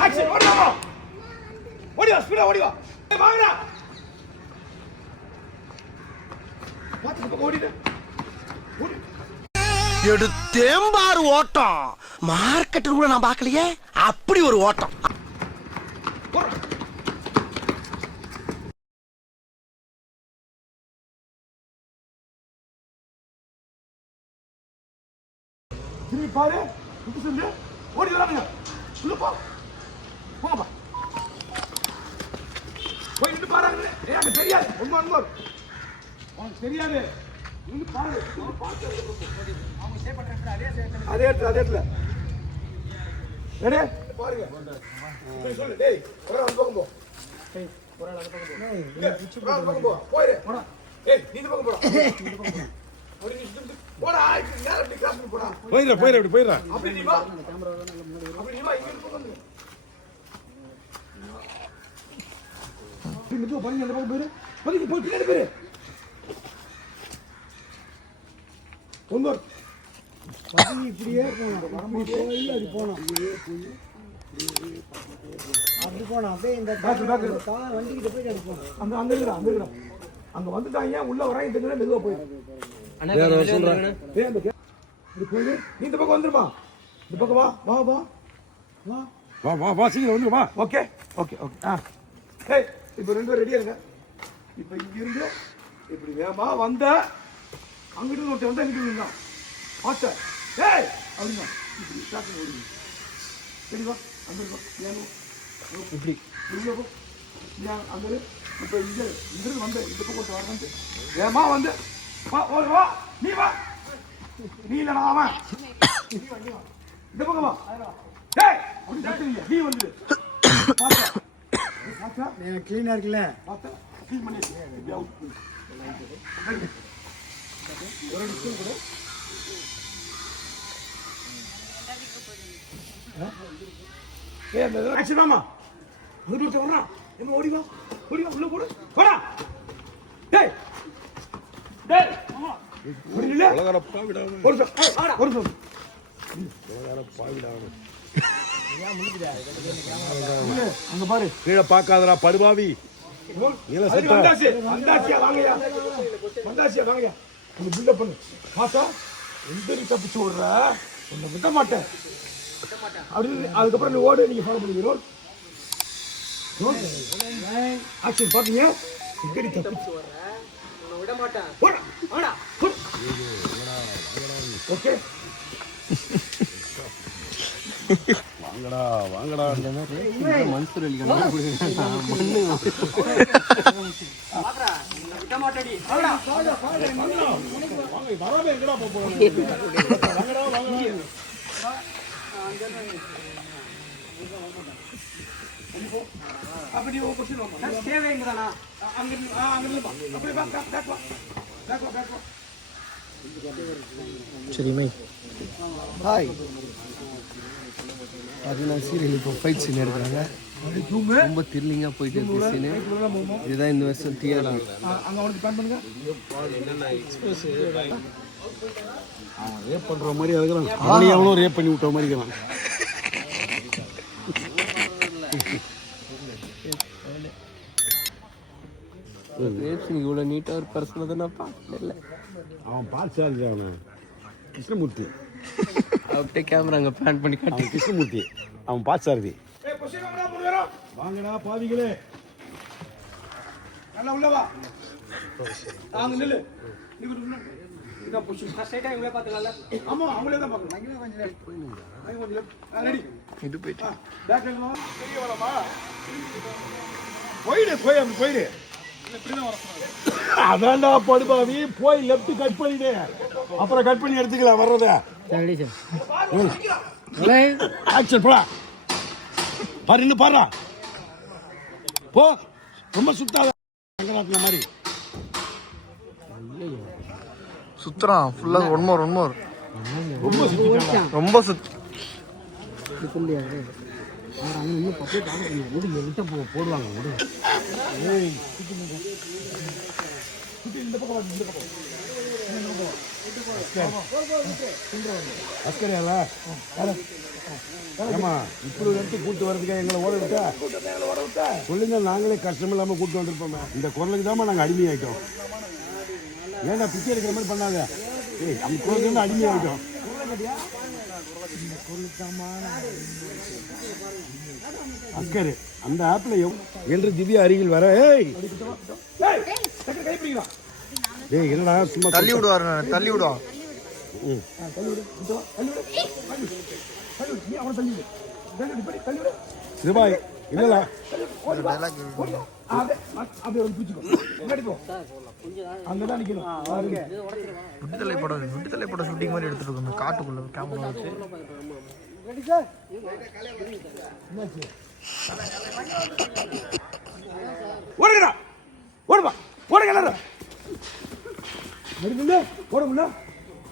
Action ஓடுடா ஓடி வா speedo ஓடி வா வாங்கடா பாத்து ஓடிடு ஓடி எடுத்தேம்பார் ஓட்டம் மார்க்கெட்டில் கூட நான் பார்க்கலையே அப்படி ஒரு ஓட்டம் திரும்பி பாரு குத்து செஞ்சு ஓடி வரானுங்க உள்ள போ போப்பா போய் நின்று பாருங்க எனக்கு தெரியாது ஒன்மோர் உனக்கு தெரியாது நின்று பாரு அவங்க சேவ் பண்ற அதே இடத்துல ரெடி பாருங்க சொல்லு டேய் ஒரு ஆள் பக்கம் போ டேய் ஒரு ஆள் அந்த பக்கம் போ டேய் பிச்சு பக்கம் போ போயிரு போடா ஏய் நீ இந்த பக்கம் போடா ஓடி நின்னு போடா நேரா இப்படி கிராஸ் பண்ணி போடா போயிரா அப்படி நீ வா கேமரா நல்ல முன்னாடி அப்படி நீ வா இங்க இருந்து வந்து நீ மெதுவா பண்ணி அந்த பக்கம் போயிரு போய் பின்னாடி போயிரு ஒன்மோர் பதி இப்படியே போணும் வரம்பு போய் அது போணும் அப்படி போணும் அப்படியே இந்த வண்டிக்கிட்ட போய் அது போணும் அந்த இருக்கிறா அங்க வந்துட்டாங்க உள்ள வராங்க தெரிஞ்சா மெதுவா போயிடும் நீ இந்த பக்கம் வந்துருமா இந்த பக்கம் வா வா வா வா வா வா வா சீக்கிரம் வந்துரு வா ஓகே ஓகே ஓகே ஏய் இப்போ ரெண்டு பேரும் ரெடியா இருங்க இப்போ இங்க இருந்து இப்படி வேகமா வந்த அங்கிட்டு ஒருத்தர் வந்தா இங்கிட்டு இருந்தான் ஆச்சா ஏய் அப்படின்னா இப்படி ஸ்டார்ட் ஓடுங்க சரி வா அங்க வா ஏனோ இப்படி உள்ள போ நான் அங்க இப்போ இங்க வந்து இந்த பக்கம் வரணும் வேகமா வந்து வா வா நீ வா நீ இல்ல நான் அவன் இந்த பக்கம் வா டேய் அப்படி தட்டுங்க நீ வந்து பாத்தா பாத்தா நீ க்ளீனா இருக்குல பாத்தா க்ளீன் பண்ணி இப்படி அவுட் ஒரு நிமிஷம் கூட ஏய் அந்த ஆக்சன் மாமா அதுக்கு வரணும் என்ன ஓடி வா உள்ள போடு போடா டேய் டேய் மாமா புரியல உலகர பாவிடாம ஒரு சொல் உலகர பாவிடாம ஏன் முன்னுக்குடா அங்க பாரு கீழ பார்க்காதடா படுபாவி நீல செட்ட வந்தாசியா வாங்கயா நீ பில்ட் பண்ணு பாத்தா எந்திரி தப்பிச்சு ஓடுற உன்னை விட மாட்டேன் அப்படி அதுக்கப்புறம் நீ ஓடு நீங்க ஃபாலோ பண்ணுவீங்க ரோல் ஆக்ஷன் பாத்தீங்க எந்திரி தப்பிச்சு ஓடுற உன்னை விட மாட்டேன் ஓடா ஓகே வாங்கடா மன்சூர் அலி மண்ணு விட மாட்டேடி வராம எங்கடா அப்படி தேவைங்கதானா சரிமை ஹாய் பார்த்தீங்கன்னா சீரியல் இப்போ ஃபைட் சீன் எடுக்கிறாங்க ரொம்ப த்ரில்லிங்காக போயிட்டு இருக்கு சீனு இதுதான் இந்த வருஷம் தியேட்டர் அவன் ரேப் பண்ணுற மாதிரி அதுக்கிறான் அவனையும் அவனும் ரேப் பண்ணி விட்ட மாதிரி இருக்கிறான் இவ்வளோ நீட்டாக ஒரு பர்சனை தான் நான் பார்க்கல அவன் பார்த்து அவன் கிருஷ்ணமூர்த்தி அப்படியே கேமரா அங்கே பிளான் பண்ணி காட்டி கிருஷ்ணமூர்த்தி அவன் பார்த்து சாரதி வாங்கடா பாவிகளே நல்லா உள்ளவா வாங்க நில்லு இதான் பொசிஷன் ஸ்ட்ரைட்டா இவங்களே பாத்துக்கல ஆமா அவங்களே தான் பார்க்கணும் கொஞ்சம் ரெடி இது போய்ட்டு பேக்ல வா பெரிய வரமா போயிடு அதான்டா படுபாவி போய் லெஃப்ட் கட் பண்ணிடு அப்புறம் கட் பண்ணி எடுத்துக்கலாம் வர்றத ஆக்சன் போடா பாரு இன்னும் பாடுறா போ ரொம்ப சுத்தாத மாதிரி சுத்துறான் ஃபுல்லா ஒன் மோர் ரொம்ப சுத்து போடுவாங்க அஸ்கரியால ஏமா இப்படி ஒரு இடத்துக்கு கூட்டு வரதுக்கு எங்களை ஓட விட்டா சொல்லுங்க, நாங்களே கஷ்டம் இல்லாம கூட்டு வந்திருப்போமே. இந்த குரலுக்கு தான் நாங்க அடிமையாயிட்டோம். ஏன்னா பிச்சை எடுக்கிற மாதிரி பண்ணாங்க. அந்த குரலுக்கு தான் அடிமையாயிட்டோம். அஸ்கரு அந்த ஆப்ல என்று திவ்யா அருகில் வர டேய் என்னடா சும்மா தள்ளி விடுவாரு, தள்ளி விடுவான். சிவாய் இல்லடா விடுதலை படம் ஷூட்டிங் மாதிரி எடுத்துட்டு இருக்கோம் காட்டுக்குள்ள கேமரா வச்சு. ஓடுங்கடா, ஓடுமா, ஓடுங்க எல்லாரும். நடுநில்லு, ஓட முடியல.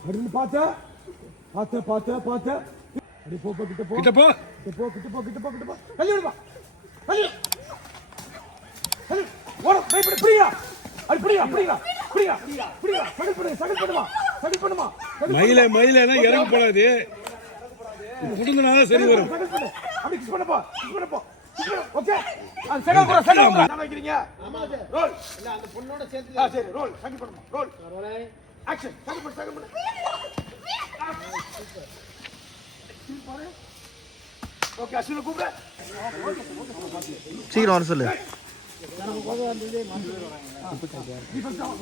நடுநில்லு, பார்த்த அடி போ, கிட்ட போ, கிட்ட போ, தள்ளி விடுமா, தள்ளி ஓட, பிடிங்க, அடி பிடிங்க, சகல் பண்ணுமா. மயில இறங்கி போடாது, புடுங்கினாதான் சரி வரும். அப்படி கிஸ் பண்ணப்போ, ஓகே. அந்த சகல் போற நான் வைக்கிறீங்க. ரோல் இல்ல அந்த பொண்ணோட சேர்த்து. சரி ரோல், சகல் பண்ணுமா, ரோல் ஆக்ஷன். சகல் பண்ணு. ஓகே, அஸ்வினை கூப்பிடு. சீக்கிரம் வர சொல்லு.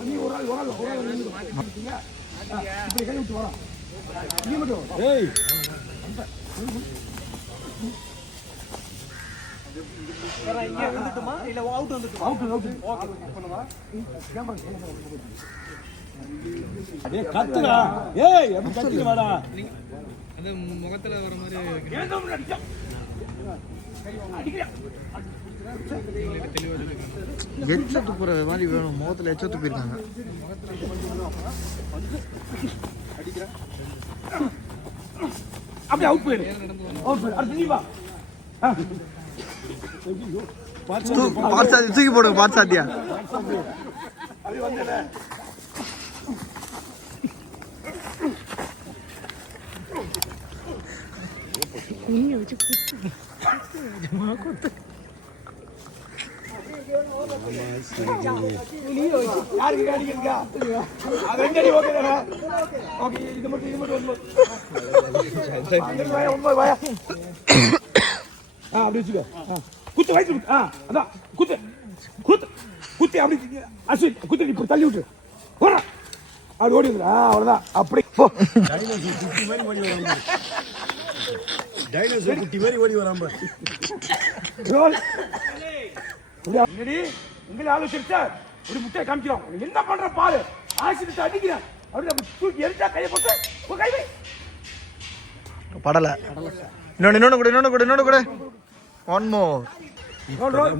நீ ஒரு ஆள் இப்படி கை விட்டு வரா. நீ மட்டும் ஏய் இங்க வந்துட்டுமா இல்ல அவுட் வந்துட்டுமா? அவுட். ஓகே பண்ணுவா. கேமரா ஏய் கத்துடா. ஏய் அப்படி கத்திட்டு வாடா. அந்த முகத்துல வர மாதிரி ஏதோ அடிச்சா. அடிக்கறியா? எச்சத்து போற மாதிரி வேணும். முகத்துல எச்சத்து போயிருக்காங்க. அப்படியே அவுட் போயிரு. அடுத்து நீ வா. தூக்கி போடுங்க பாத்து சாத்தியா. அது வந்தல. நீங்க வச்சு குத்து. யாருக்கு அடிக்கிறீங்க? அது ரெண்டு அடி ஓகே தானே? ஓகே, இது மட்டும் ஒன்பது வாயா. அப்படி வச்சுக்க. குத்து வயிற்று. அதான் குத்து அப்படி அஸ்வின் குத்து இப்படி தள்ளி விட்டு போடா. அப்படி ஓடி வந்துடு. அவ்வளோதான். அப்படி போ. டைனோசர் குட்டி மாதிரி ஓடி வராம. ரோல். உங்களை ஆலோசிச்சா ஒரு முட்டையை காமிக்கிறோம். என்ன பண்ற பாரு. ஆசிரியத்தை அடிக்கிறேன். அப்படி நம்ம தூக்கி எரிச்சா கையை போட்டு கை வை. படல. இன்னொன்னு கூட. One more. ரோல்.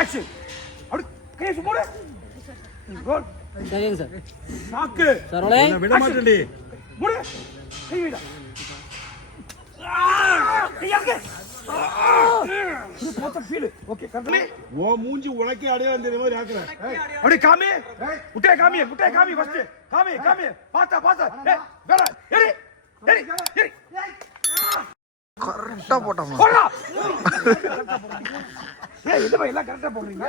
ஆக்ஷன். அப்படி கையை போடு. ரோல். சரிங்க சார். நாக்கு. சரோலே விட மாட்டேன்டி. மூடு. கை வைடா. கையாக்கு. போட்ட ஃபீல். Okay correctly. ஓ மூஞ்சி உனக்கே அடையாளம் தெரிய மாதிரி ஆக்குறேன். அப்படி காமி. முட்டையை காமி ஃபர்ஸ்ட். காமி. பாத்தா. ஏய் வேற. ஏறி. கரெக்டா போட்டாமா. போடா. ஏய் இந்த பையன் எல்லாம் கரெக்ட்டா போடுறீங்க.